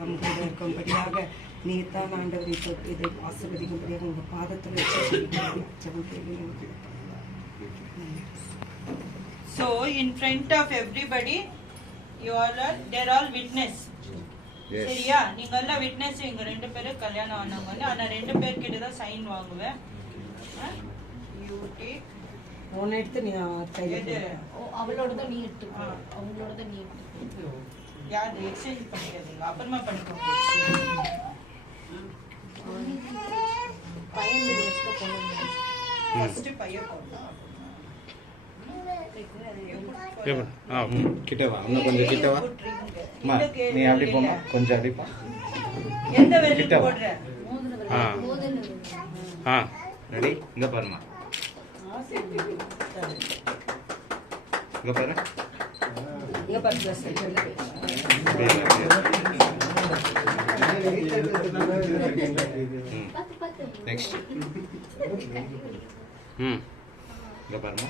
ஆசீர்வாதம் கூட இருக்கும்படியாக நீர் தான் ஆண்டவரை தொட்டு இதை ஆசீர்வதிக்கும்படியாக உங்கள் பாதத்தில் வச்சு. So in front of everybody you are they're all witness. சரியா? நீங்க எல்லாம் witness. இங்க ரெண்டு பேரும் கல்யாணம் ஆனவங்க. ஆனா ரெண்டு பேர் கிட்ட தான் சைன் வாங்குவேன். You take ஒன்னு எடுத்து நீ அவளோடத நீ எடுத்துக்கோ, அவங்களோடத நீ எடுத்துக்கோ. யார் எக்ஸ்சேஞ்ச் பண்ணிக்கிறீங்க? அப்புறமா பண்ணிக்கோங்க. பையன் வச்சுக்க போறோம். ஃபர்ஸ்ட் பையன் போடலாம். கிட்ட வா, இன்னும் கொஞ்சம் கிட்ட வா. அம்மா நீ அப்படி போமா, கொஞ்சம் அப்படி போ. எந்த வெல்ல போடுற? ரெடி? இங்க பாருமா, இங்க பாரு, இங்க பாரு. நெக்ஸ்ட் இங்க பாருமா.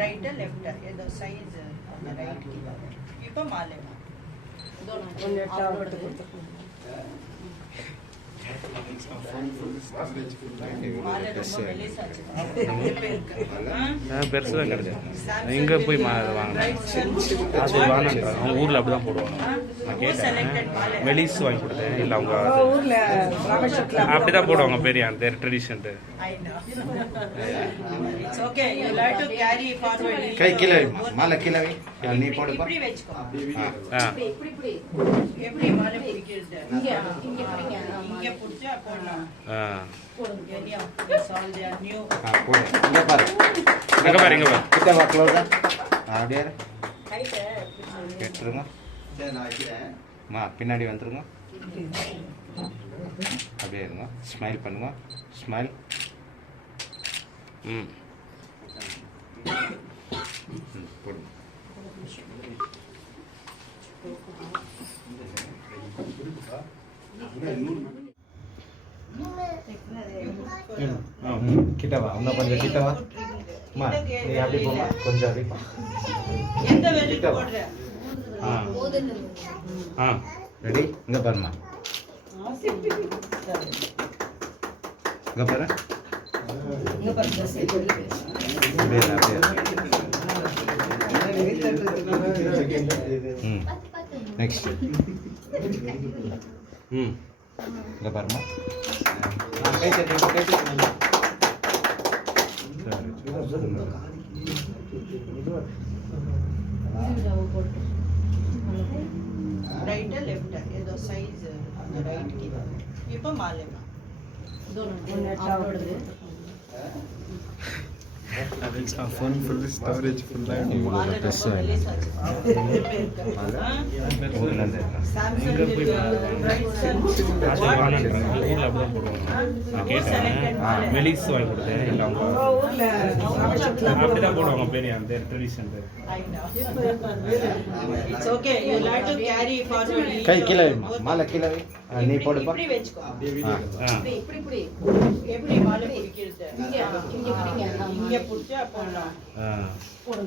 ரைட் லெஃப்ட் ஏதோ சைஸ் ரைட் இப்போ மாலை பெருசுதான் கிடையாது. இங்கே போய் வாங்கினேன், அது வாங்கினாங்க. அவங்க ஊரில் அப்படி தான் போடுவாங்க. நான் கேட்டேன், மெலிஸ் வாங்கி கொடுத்தேன். இல்லை அவங்க அப்படி தான் போடுவாங்க. பெரிய தேர் ட்ரெடிஷன். கை கீழே மாலை கீழே நீ போடுப்பா. எப்படி மாலை பிடிக்கிறது? இங்க புடிச்சா போடலாம். போடு. இங்க பாரு, இங்க பாரு, இங்க பாரு. கிட்ட வா, க்ளோஸா. அப்படியே கேட்டுருங்க. மா பின்னாடி வந்துருங்க. அப்படியே இருங்க. ஸ்மைல் பண்ணுங்க. ஸ்மைல். போடுங்க. கிட்ட வா, இன்னும் கொஞ்சம் கிட்ட வா. அம்மா நீ அப்படி போமா, கொஞ்சம் அப்படி போ. எந்த வெல்ல போடுற? ரெடி? இங்க பாருமா, இங்க பாரு. நெக்ஸ்ட் இங்க பாருமா. ரைட் லெஃப்ட் ஏதோ சைஸ் ரைட் இப்போ மாலை phone full storage full மெலிஸ் வாங்கி கொடுத்தேன். இல்லை அவங்க அப்படி தான் போடுவாங்க. பெரிய தேர் ட்ரெடிஷன். கை கீழே மாலை கீழே நீ போடுப்பா. எப்படி மாலை பிடிக்கிறது? இங்க புடிச்சா போடலாம். போடு.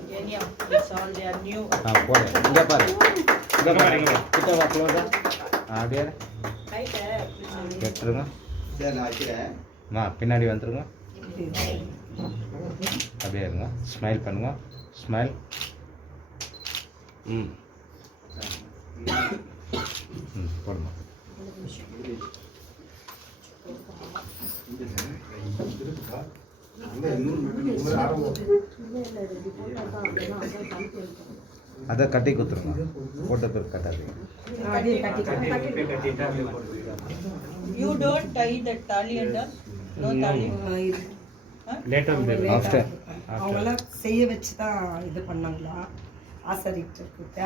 இங்க பாரு, இங்க பாரு, கிட்ட வா, க்ளோஸா. அப்படியே கேட்டுருங்க. மா பின்னாடி வந்துருங்க. அப்படியே இருங்க. ஸ்மைல் பண்ணுங்க. ஸ்மைல். போடுங்க. அதை கட்டி கொடுத்துருங்க. போட்ட பேர் கட்டாதீங்க. You don't tie that tali and no tali. Later after அவங்களாம் செய்ய வச்சு தான் இது பண்ணாங்களா?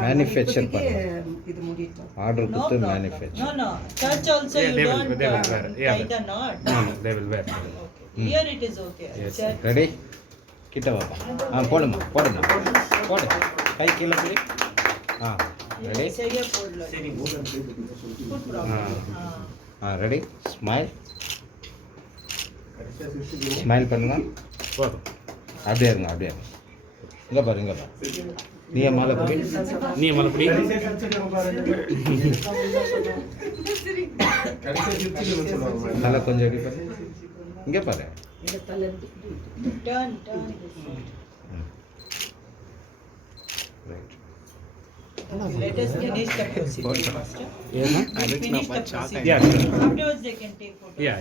மேனுஃபேக்சர் பண்ண இது முடிட்டோம். ஆர்டர் கொடுத்து manufacture. No. Church also you don't tie the knot. they will wear. Here it is okay. Church. Ready? கிட்ட வாப்பா. போடுமா, போடுங்க. போடு. கை கீழே போடு. ரெடி? சரியா போடல. Good problem. Ready? Smile. Smile பண்ணுங்க. போதும். அப்படியே இருங்க, அப்படியே இருங்க. இங்கே பாரு, இங்கே பாரு. நீ என் மேலே போய் நீ மறுபடி நல்லா கொஞ்சம் எப்படி பாரு. இங்கே பாரு. Turn, turn. Right. Let us finish the procedure first. ஏன்னா Finish the procedure. Yeah Afterwards they can take photo. Yeah